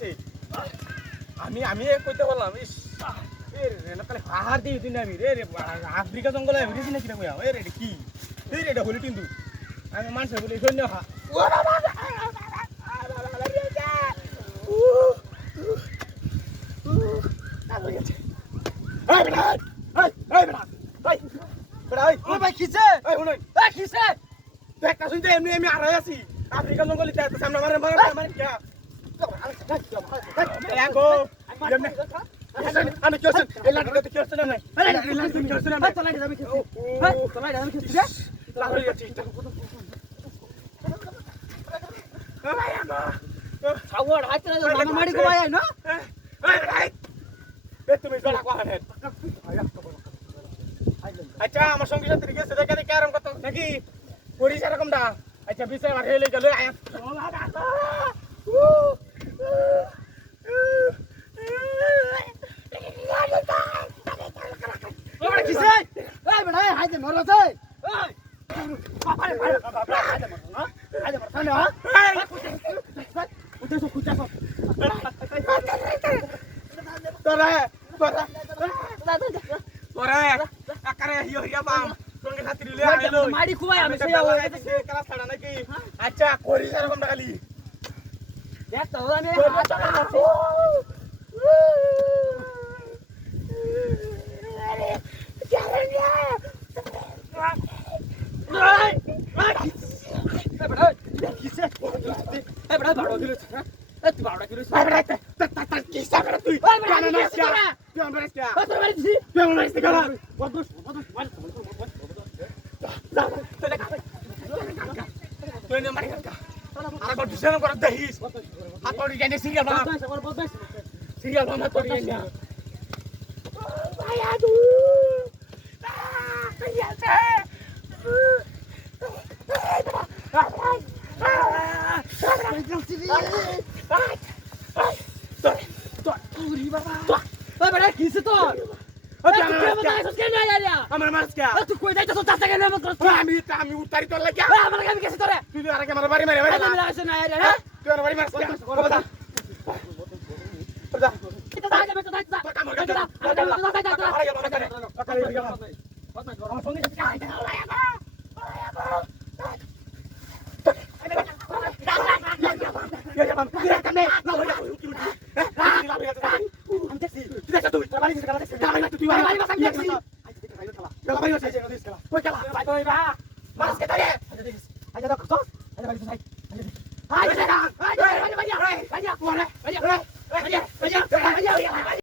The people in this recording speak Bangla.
যাচ্ছে আমি আমি কইতে বললাম ইস এ রে না তাহলে পাহাড় দিয়ে দিন আমি রে রে আফ্রিকা জঙ্গলে আমি রেছি নাকি না কইয়া এ রে কি এ রে এটা হলি কিন্তু আমি মানুষ বলি সৈন্য হা আফ্রিকা জঙ্গলে সামনে মারে মারে মারে क्या আমি কি হচ্ছে এই লাঠিটা কি হচ্ছে না নাই এই লাঠি কি হচ্ছে না নাই চলাই যাবে কি হ্যাঁ চলাই যাবে কি রে লাগই যাচ্ছে এটা ভাই আমা ছাওয়ার হাতে না মারি কো ভাই না এই তুমি জড়া কো আনেন আচ্ছা আমার সঙ্গে সাথে গেছে দেখে দেখে আরাম কত নাকি পরিস এরকম দা আচ্ছা বিষয় আর হেলে গেল আয়া ওরে কিসে এই বড় হাইতে মরছে এই বাবারে বাবা হাইতে মরছ না হাইতে মরছ না এই উঠেছো খুঁজাছো তোরে তোরে তোরে আকারে হিয়া হিয়া বাম তোকে খাতি দিলে আইলো মারি খুবাই আমি সেই হইছে ক্লাস ছাড়া নাকি আচ্ছা করি এরকম ডালি দেখ তো আমি আমি উতারি তোর লাগিয়া আমার কাছে গেছে তোরে তুই আর আগে আমার বাড়ি মারে মারে আমি লাগাছ না আরে হ্যাঁ তুই আমার বাড়ি মারছ বাবা দা বাবা এটা দা যাবে তো দা কাম কর দা আমার সঙ্গে Ayo,